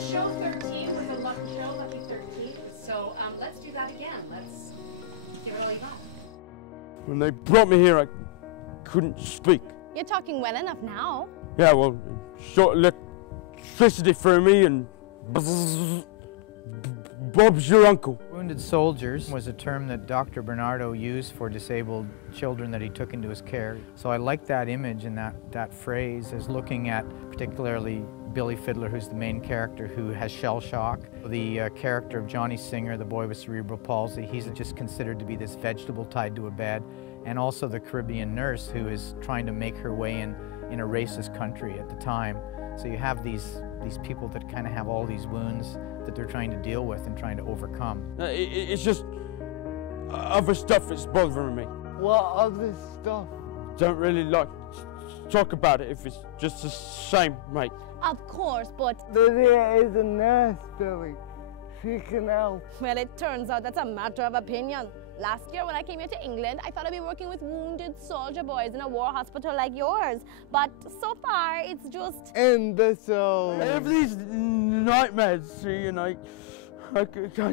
show 13 was a lucky show, lucky 13. So let's do that again. Let's give it all you got. When they brought me here, I couldn't speak. You're talking well enough now. Yeah, well, short electricity through me and bzzz, Bob's your uncle. Wounded soldiers was a term that Dr. Bernardo used for disabled children that he took into his care. So I like that image and that phrase as looking at particularly Billy Fiddler, who's the main character, who has shell shock. The character of Johnny Singer, the boy with cerebral palsy, he's just considered to be this vegetable tied to a bed. And also the Caribbean nurse who is trying to make her way in a racist country at the time. So you have these people that kind of have all these wounds that they're trying to deal with and trying to overcome. It's just other stuff that's bothering me. What other stuff? Don't really like to talk about it if it's just the same, mate. Of course, but... There is a nurse, Billy. She can help. Well, it turns out that's a matter of opinion. Last year when I came here to England, I thought I'd be working with wounded soldier boys in a war hospital like yours. But so far, it's just... Imbecile. I have these nightmares, see, and I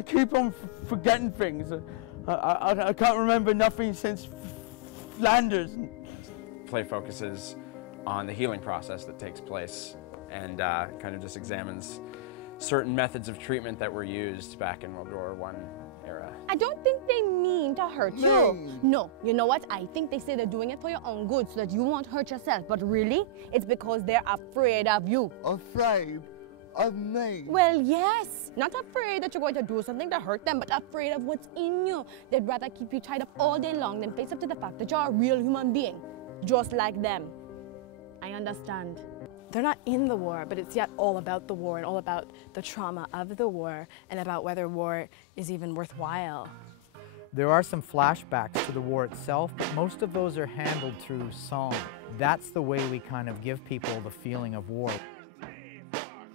keep on forgetting things. I can't remember nothing since Flanders. Play focuses on the healing process that takes place and kind of just examines certain methods of treatment that were used back in World War I era. I don't think they mean to hurt you. No, you know what? I think they say they're doing it for your own good so that you won't hurt yourself. But really, it's because they're afraid of you. Afraid of me? Well, yes. Not afraid that you're going to do something to hurt them, but afraid of what's in you. They'd rather keep you tied up all day long than face up to the fact that you're a real human being, just like them. I understand. They're not in the war, but it's yet all about the war and all about the trauma of the war and about whether war is even worthwhile. There are some flashbacks to the war itself, but most of those are handled through song. That's the way we kind of give people the feeling of war.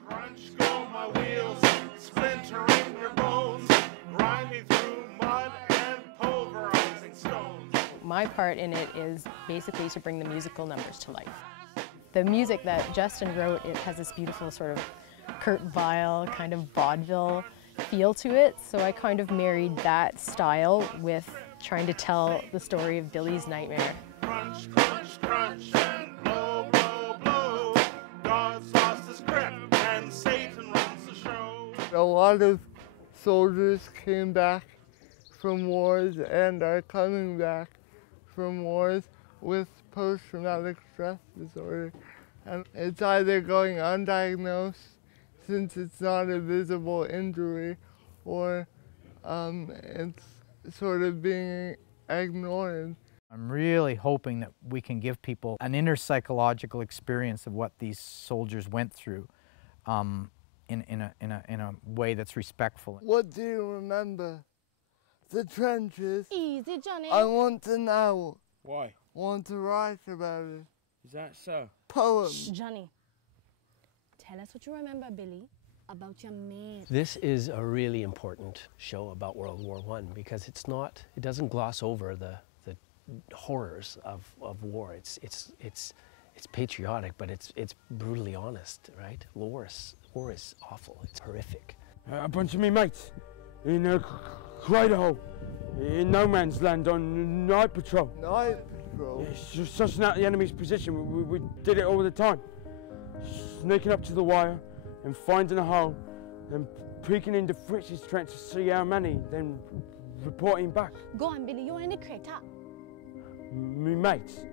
Crunch go my wheels, splintering your bones, grinding through mud and pulverizing stones. My part in it is basically to bring the musical numbers to life. The music that Justin wrote, it has this beautiful sort of Kurt Weill kind of vaudeville feel to it, so I kind of married that style with trying to tell the story of Billy's nightmare. Crunch, crunch, crunch, and blow, blow, blow. God's lost his grip, and Satan runs the show. A lot of soldiers came back from wars and are coming back from wars with post-traumatic stress disorder. And it's either going undiagnosed, since it's not a visible injury, or it's sort of being ignored. I'm really hoping that we can give people an inner psychological experience of what these soldiers went through in a way that's respectful. What do you remember? The trenches. Easy, Johnny. I want to know. Why? Want to write about it. Is that so? Poem. Johnny, tell us what you remember, Billy, about your mate. This is a really important show about World War I because it doesn't gloss over the horrors of war. It's patriotic, but it's brutally honest, right? War is awful. It's horrific. A bunch of me mates in a Idaho, in no man's land on night patrol. Night patrol? It's just sussing out the enemy's position. We did it all the time. Sneaking up to the wire and finding a hole, then peeking into Fritz's trench to see how many, then reporting back. Go on, Billy, you're in the crater. Me mates.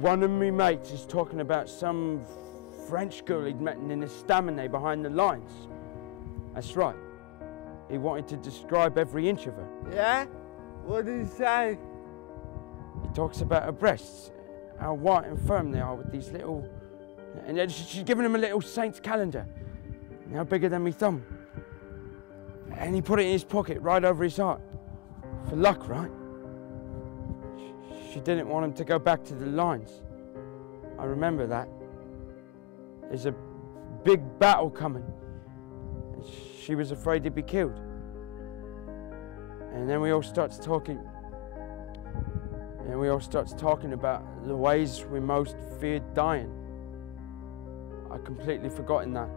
One of me mates is talking about some French girl he'd met in a stamina behind the lines. That's right. He wanted to describe every inch of her. Yeah? What did he say? He talks about her breasts, how white and firm they are with these little... And then she's given him a little saint's calendar, now bigger than me thumb. And he put it in his pocket, right over his heart. For luck, right? She didn't want him to go back to the lines. I remember that. There's a big battle coming. She was afraid to be killed. And then we all starts talking. And we all starts talking about the ways we most feared dying. I'd completely forgotten that.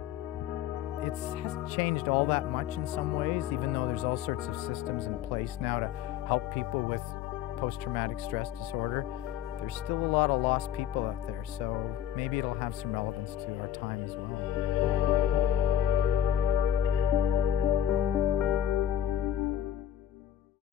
it hasn't changed all that much in some ways, even though there's all sorts of systems in place now to help people with post-traumatic stress disorder. There's still a lot of lost people out there, so maybe it'll have some relevance to our time as well.